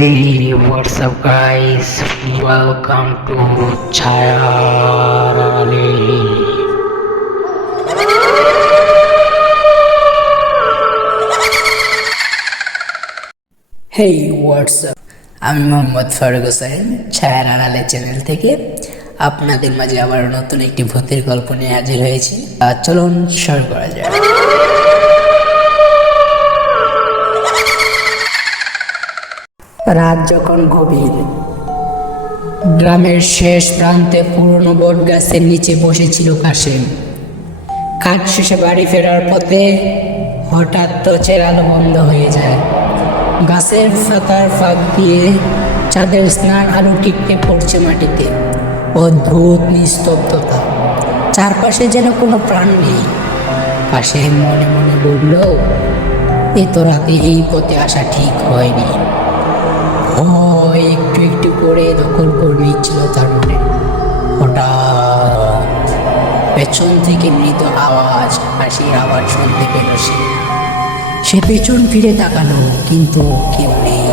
Hey, what's up, guys? Welcome to Chayarali. Hey WhatsApp, আমি মোহাম্মদ ফারুক হোসেন ছায়ার আড়ালে চ্যানেল থেকে আপনাদের মাঝে আবার নতুন একটি ভূতের গল্প নিয়ে হাজির হয়েছি। চলুন শুরু করা যাক। রাত যখন গভীর, গ্রামের শেষ প্রান্তে পুরনো বট গাছের নিচে বসেছিল কাশেম। কাজ শেষে বাড়ি ফেরার পথে হঠাৎ টর্চের আলো বন্ধ হয়ে যায়। গাছের পাতার ফাঁক দিয়ে চাঁদের স্নান আলো টিকতে পড়ছে মাটিতে। অদ্ভুত নিস্তব্ধতা, চারপাশে যেন কোনো প্রাণ নেই। পাশে মনে মনে বলল, এত রাতে এই পথে আসা ঠিক হয়নি। ভয় একটু একটু করে দখল করে নিচ্ছিল তার মনে। হঠাৎ পেছন থেকে মৃত আওয়াজ, হাসির আওয়াজ শুনতে পেল সে পেছন ফিরে তাকালো, কিন্তু কেউ নেই।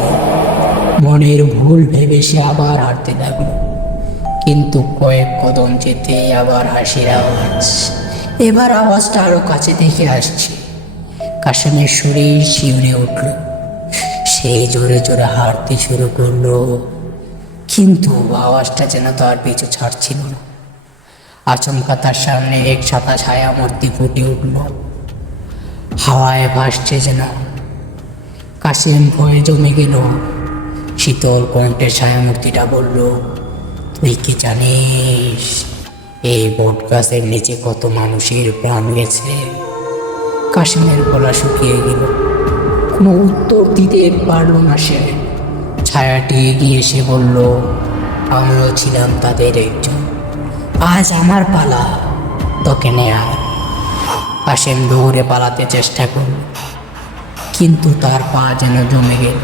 মনের ভুল ভেবে সে আবার হাঁটতে লাগলো, কিন্তু কয়েক কদম যেতে আবার হাসির আওয়াজ। এবার আওয়াজটা আরো কাছে থেকে আসছে। কাশেমের শরীর শিউরে উঠল। সে জোরে জোরে হাঁটতে শুরু করলো, কিন্তু আওয়াজটা যেন তার পিছু ছাড়ছিল না। আচমকা তার সামনে এক সাদা ছায়া মূর্তি ফুটে উঠল, হাওয়ায় ভাসছে যেন। কাশেম ভয়ে জমে গেল। শীতল কণ্ঠে ছায়ামূর্তিটা বলল, তুই কি জানিস এই বট গাছের নিচে কত মানুষের প্রাণ গেছে? কাশেমের গলা শুকিয়ে গেল, কোনো উত্তর দিতে পারল না সে। ছায়াটি এগিয়ে এসে বলল, আমিও ছিলাম তাদের একজন। আজ আমার পালা, তোকে নেয়া। কাশেম দৌড়ে পালাতে চেষ্টা করল, কিন্তু তার পা যেন জমে গেল।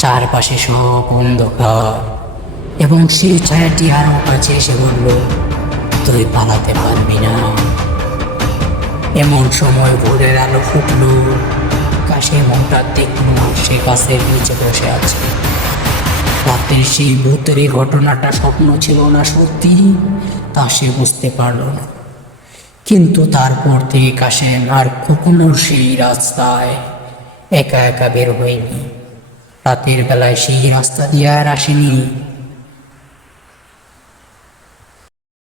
চারপাশে সব অন্ধকার, এবং সেই ছায়াটি আরো কাছে এসে বলল, তুই পালাতে পারবি না। এমন সময় ভোরের আলো ফুটল। কাশেম হঠাৎ দেখল সে গাছের নিচে বসে আছে। রাতের সেই ভূতের ঘটনাটা স্বপ্ন ছিল না সত্যি, তা সে বুঝতে পারল না। কিন্তু তারপর থেকে কাশেম আর কখনো সেই রাস্তায় একা একা বের হয়নি। রাতের বেলায় সেই রাস্তা দিয়ে আর আসেনি।